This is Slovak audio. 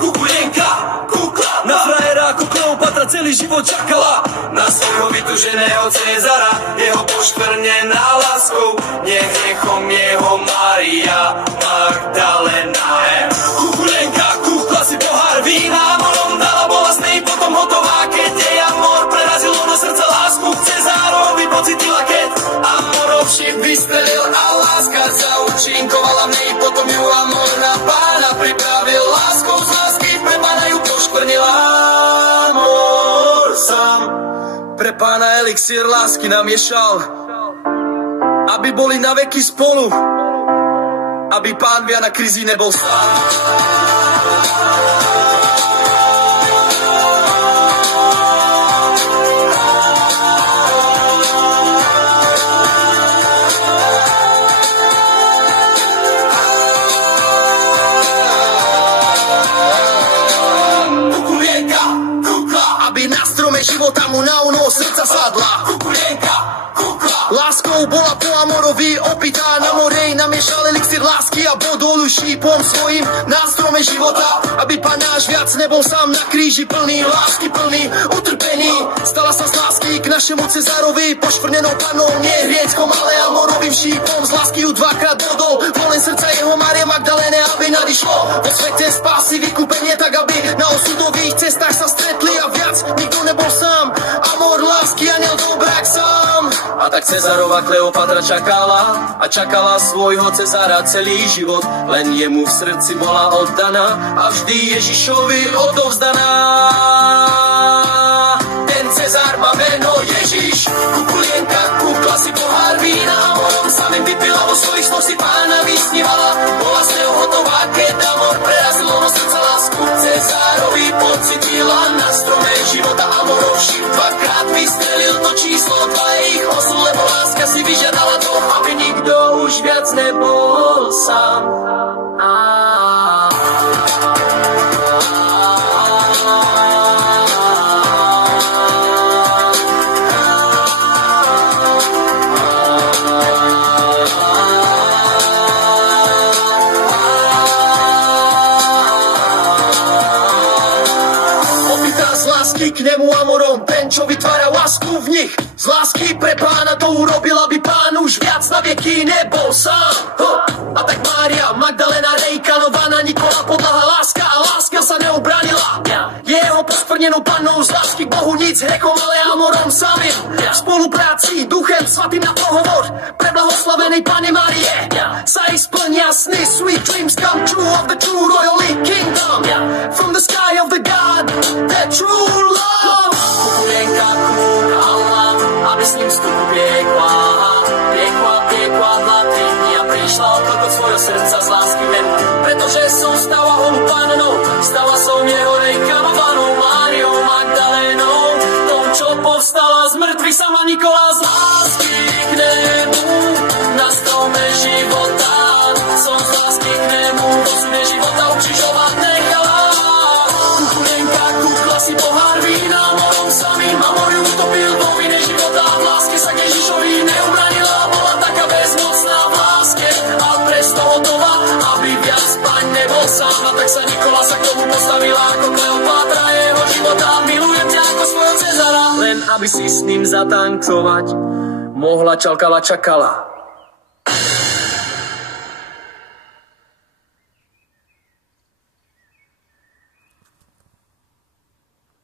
kukulienka, kukla. Na frajera ako Kleopatra celý život čakala. Na svojho vytuženého Cezara, jeho poškvrnená láskou, nech nechom jeho Mária Magdalena. Kukulienka, kukla si pohár vína, morom dala bolestnej, potom hotová, keď jej amor prerazilo do srdca lásku k Cezárovi, pocitila, keď Amorov šíp vystrelil a láska zaúčinkovala v nej, potom ju amor na pána pripravil láskou z lásky, pre pána ju poškvrnila. Amor sám pre pána elixír lásky namiešal, aby boli na veky spolu, aby pán Via na krizi nebol sám. Života mu na ono srdca sadla. Kukulienka, kukla. Láskou bola po Amorovi opitá, na morej namiešal elixír lásky a bodol šípom svojim na strome života, aby pán náš viac nebol sám na kríži plný lásky, plný utrpení. Stala sa z lásky k našemu Cezárovi poškvrnenou panou, nie hrieckom, ale Amorovým šípom. Z lásky ju dvakrát bodol volen srdca jeho Márie Magdaléne, aby nadišlo vo svete spásy vykúpenie, tak aby na osudových cestách sa stretli a viac nikto nebol sám. Amor, lásky, aniel, dobrák sám. A tak Cezárova Kleopatra čakala a čakala svojho Cezára celý život, len jemu v srdci bola oddaná a vždy Ježišovi odovzdaná. Ten Cezár má meno Ježiš. Kukulienka, kukla si pohár vína, amorom samým vypila, vo svojich snov si pána vysnívala. Bola z neho hotová, keď amor prerazilo do srdca lásku k Cezárovi, pocitila na strome života Amorov šíp dvakrát vystrelil to číslo 2 ich osu, lebo láska si vyžiadala to, aby nikto už viac nebol sám. K nemu amorom, ten, čo vytvára lásku v nich, z lásky pre pána to urobil, aby pán už viac na vieky nebol sám. A tak Mária Magdalena rejkanovaná, Nikola podľaha láska a láska sa neobranila. Jeho poškvrnenou pannou z lásky k Bohu nic hrekom, ale amorom samým. V spolupráci duchem svatým na pohovor pre blahoslavenej Panny Márie sa ich splnia sny, sweet dreams come true of the true royally kingdom. From the sky of the God, the true love. Kukulienka, kukala, aby s ním vstupu piekla, piekla 2-3 dní a prišla odkloko svojho srdca z lásky menu. Pretože som stala holú pánou, stala som jeho rejkanovanou Máriou Magdalénou, tou, čo povstala z mŕtvych sama Nikola z lásky k nemu. Na strome života som z lásky k nemu, rozumie života ukrižovať nechala. Kukulienka, kukla si pohár vína, amorom samým, amor ju utopil do viny života. V láske sa k Ježišovi neubranila, bola taká bezmocná v láske a presto hotová, aby viac paň nebol sám. A tak sa Nikola sa k tomu postavila ako Kleopatra jeho života. Milujem ťa ako svojho Cezára, len aby si s ním zatancovať mohla, čakala.